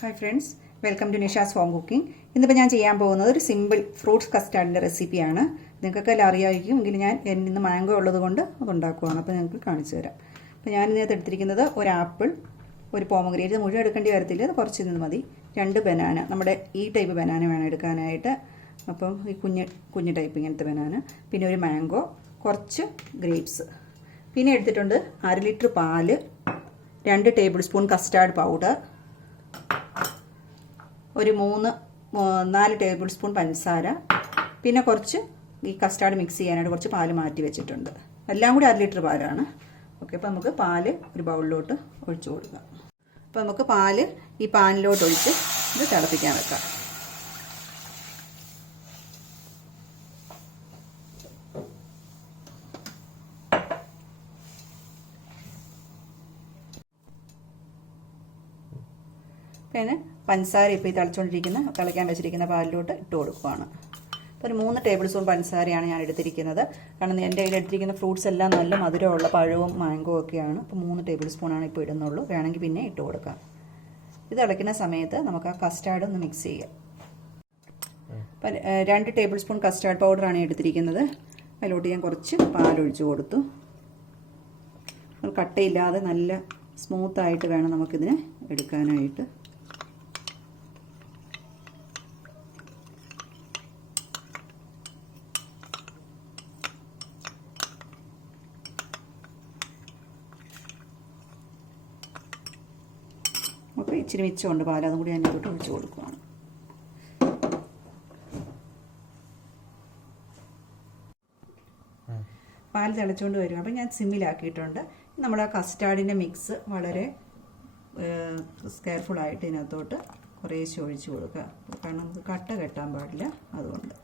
Hi friends, welcome to Nisha's Home Cooking. ഇന്നിപ്പോൾ ഞാൻ ചെയ്യാൻ പോകുന്നത് ഒരു സിമ്പിൾ ഫ്രൂട്ട്സ് കസ്റ്റാർഡിൻ്റെ റെസിപ്പിയാണ്. നിങ്ങൾക്കെല്ലാം അറിയാമായിരിക്കും, എങ്കിലും ഞാൻ ഇന്ന് മാംഗോ ഉള്ളതുകൊണ്ട് അത് ഉണ്ടാക്കുകയാണ്. അപ്പോൾ നിങ്ങൾക്ക് കാണിച്ചു തരാം. അപ്പോൾ ഞാൻ ഇതിനകത്ത് എടുത്തിരിക്കുന്നത് ഒരു ആപ്പിൾ, ഒരു പോമഗ്രാനേറ്റ്. ഇത് മുഴുവൻ എടുക്കേണ്ടി വരത്തില്ല, അത് കുറച്ച് നിന്ന് മതി. 2 ബനാന, നമ്മുടെ ഈ ടൈപ്പ് ബനാന വേണം എടുക്കാനായിട്ട്. അപ്പം ഈ കുഞ്ഞ് ടൈപ്പ് ഇങ്ങനത്തെ ബനാന, പിന്നെ ഒരു മാംഗോ, കുറച്ച് ഗ്രേപ്സ്, പിന്നെ എടുത്തിട്ടുണ്ട് 1/2 ലിറ്റർ പാല്, 2 ടേബിൾ സ്പൂൺ കസ്റ്റാർഡ് പൗഡർ, ഒരു 4 ടേബിൾ സ്പൂൺ പഞ്ചസാര, പിന്നെ കുറച്ച് ഈ കസ്റ്റാർഡ് മിക്സ് ചെയ്യാനായിട്ട് കുറച്ച് പാല് മാറ്റി വെച്ചിട്ടുണ്ട്. എല്ലാം കൂടി 1/2 ലിറ്റർ പാലാണ്. ഓക്കെ, അപ്പോൾ നമുക്ക് പാല് ഒരു ബൗളിലോട്ട് ഒഴിച്ചു കൊടുക്കാം. അപ്പോൾ നമുക്ക് പാല് ഈ പാനിലോട്ട് ഒഴിച്ച് ഇത് തിളപ്പിക്കാൻ വെക്കാം. പിന്നെ പഞ്ചസാര ഇപ്പോൾ ഈ തിളയ്ക്കാൻ വെച്ചിരിക്കുന്ന പാലിലോട്ട് ഇട്ട് കൊടുക്കുകയാണ്. അപ്പോൾ ഒരു 3 ടേബിൾ സ്പൂൺ പഞ്ചസാരയാണ് ഞാൻ എടുത്തിരിക്കുന്നത്. കാരണം എൻ്റെ കയ്യിൽ എടുത്തിരിക്കുന്ന ഫ്രൂട്ട്സ് എല്ലാം നല്ല മധുരമുള്ള പഴവും മാംഗോ ഒക്കെയാണ്. അപ്പോൾ 3 ടേബിൾ സ്പൂണാണ് ഇപ്പോൾ ഇടുന്നുള്ളൂ. വേണമെങ്കിൽ പിന്നെ ഇട്ട് കൊടുക്കാം. ഇത് തിളയ്ക്കുന്ന സമയത്ത് നമുക്ക് ആ കസ്റ്റാർഡ് ഒന്ന് മിക്സ് ചെയ്യാം. അപ്പം 2 ടേബിൾ സ്പൂൺ കസ്റ്റാർഡ് പൗഡറാണ് എടുത്തിരിക്കുന്നത്. അതിലോട്ട് ഞാൻ കുറച്ച് പാലൊഴിച്ച് കൊടുത്തു. കട്ടയില്ലാതെ നല്ല സ്മൂത്തായിട്ട് വേണം നമുക്കിതിനെ എടുക്കാനായിട്ട്. അപ്പോൾ ഇച്ചിരി മിച്ചമുണ്ട് പാൽ, അതും കൂടി ഞാൻ ഇതിലോട്ട് ഒഴിച്ച് കൊടുക്കുകയാണ്. പാൽ തിളച്ചുകൊണ്ട് വരും. അപ്പം ഞാൻ സിമ്മിലാക്കിയിട്ടുണ്ട്. നമ്മൾ ആ കസ്റ്റാർഡിൻ്റെ മിക്സ് വളരെ കെയർഫുള്ളായിട്ട് ഇതിനകത്തോട്ട് കുറേശ്ശെ ഒഴിച്ച് കൊടുക്കുക. കാരണം നമുക്ക് കട്ട കെട്ടാൻ പാടില്ല, അതുകൊണ്ട്.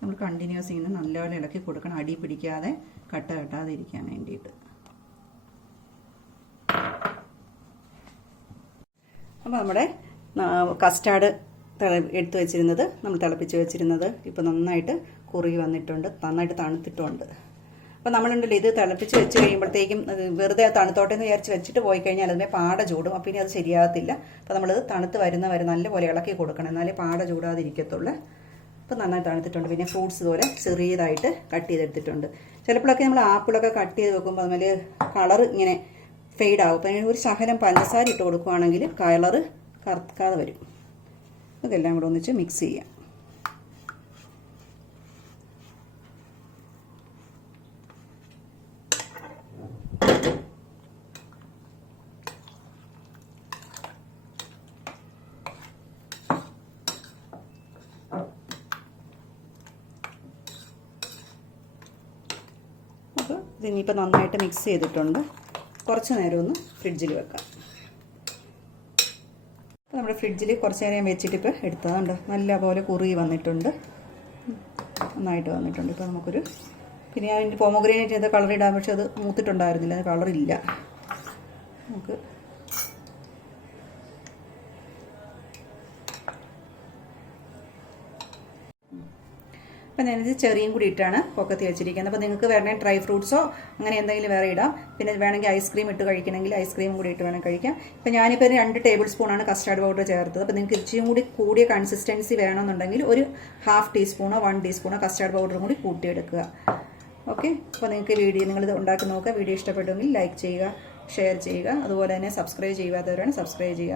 നമ്മൾ കണ്ടിന്യൂസ് ഇങ്ങനെ നല്ലപോലെ ഇളക്കി കൊടുക്കണം, അടി പിടിക്കാതെ കട്ട കെട്ടാതെ ഇരിക്കാൻ വേണ്ടിയിട്ട്. അപ്പോൾ നമ്മുടെ കസ്റ്റാർഡ് എടുത്ത് വെച്ചിരുന്നത്, നമ്മൾ തിളപ്പിച്ച് വെച്ചിരുന്നത് ഇപ്പോൾ നന്നായിട്ട് കുറുകി വന്നിട്ടുണ്ട്, നന്നായിട്ട് തണുത്തിട്ടുണ്ട്. അപ്പോൾ നമ്മളുണ്ടല്ലോ, ഇത് തിളപ്പിച്ച് വെച്ച് കഴിയുമ്പോഴത്തേക്കും വെറുതെ തണുത്തോട്ടെ എന്ന് വിചാരിച്ച് വെച്ചിട്ട് പോയി കഴിഞ്ഞാൽ അതിനെ പാട ചൂടും. അപ്പോൾ ഇനി അത് ശരിയാകത്തില്ല. അപ്പോൾ നമ്മളത് തണുത്ത് വരുന്നവരെ നല്ലപോലെ ഇളക്കി കൊടുക്കണം, എന്നാലേ പാട ചൂടാതിരിക്കത്തുള്ളൂ. അപ്പോൾ നന്നായി തണുത്തിട്ടുണ്ട്. പിന്നെ ഫ്രൂട്ട്സ് ഇതുപോലെ ചെറിയതായിട്ട് കട്ട് ചെയ്തെടുത്തിട്ടുണ്ട്. ചിലപ്പോഴൊക്കെ നമ്മൾ ആപ്പിളൊക്കെ കട്ട് ചെയ്ത് വെക്കുമ്പോൾ അതുപോലെ കളർ ഇങ്ങനെ ഫെയ്ഡ് ആകും. അപ്പോൾ ഒരു ശകലം പഞ്ചസാര ഇട്ട് കൊടുക്കുകയാണെങ്കിൽ കളറ് കറുക്കാതെ വരും. ഇതെല്ലാം കൂടെ ഒന്നിച്ച് മിക്സ് ചെയ്യാം. അപ്പോൾ ഇതിനിപ്പോൾ നന്നായിട്ട് മിക്സ് ചെയ്തിട്ടുണ്ട്. കുറച്ച് നേരം ഒന്ന് ഫ്രിഡ്ജിൽ വെക്കാം. അപ്പോൾ നമ്മുടെ ഫ്രിഡ്ജിൽ കുറച്ച് നേരം വെച്ചിട്ട് ഇപ്പോൾ എടുത്തതുണ്ട്, നല്ല പോലെ കുറുകി വന്നിട്ടുണ്ട്, നന്നായിട്ട് വന്നിട്ടുണ്ട്. ഇപ്പോൾ നമുക്കൊരു, പിന്നെ അതിൻ്റെ പോമഗ്രാനേറ്റ് ചെയ്ത കളർ ഇടാൻ, പക്ഷെ അത് മൂത്തിട്ടുണ്ടായിരുന്നില്ല, അത് കളറില്ല. നമുക്ക് അപ്പം ഞാനിത് ചെറിയും കൂടി ഇട്ടാണ് പൊക്കത്തി വെച്ചിരിക്കുന്നത്. അപ്പോൾ നിങ്ങൾക്ക് വേണമെങ്കിൽ ഡ്രൈ ഫ്രൂട്ട്സോ അങ്ങനെ എന്തെങ്കിലും വേറെ ഇടാം. പിന്നെ വേണമെങ്കിൽ ഐസ്ക്രീം ഇട്ട് കഴിക്കണമെങ്കിൽ ഐസ്ക്രീമും കൂടി ഇട്ട് വേണം കഴിക്കാം. ഇപ്പോൾ ഞാനിപ്പോൾ 2 ടേബിൾ സ്പൂണാണ് കസ്റ്റാർഡ് പൗഡർ ചേർത്തത്. അപ്പോൾ നിങ്ങൾക്ക് ഇച്ചിയും കൂടി കൂടിയ കൺസിസ്റ്റൻസി വേണമെന്നുണ്ടെങ്കിൽ ഒരു 1/2 ടീസ്പൂണോ 1 ടീസ്പൂണോ കസ്റ്റാർഡ് പൗഡറും കൂടി കൂട്ടിയെടുക്കുക. ഓക്കെ, അപ്പോൾ നിങ്ങൾക്ക് നിങ്ങളിത് ഉണ്ടാക്കി നോക്കുക. വീഡിയോ ഇഷ്ടപ്പെട്ടുമെങ്കിൽ ലൈക്ക് ചെയ്യുക, ഷെയർ ചെയ്യുക, അതുപോലെ തന്നെ സബ്സ്ക്രൈബ് ചെയ്യാത്തവരാണ് സബ്സ്ക്രൈബ് ചെയ്യുക.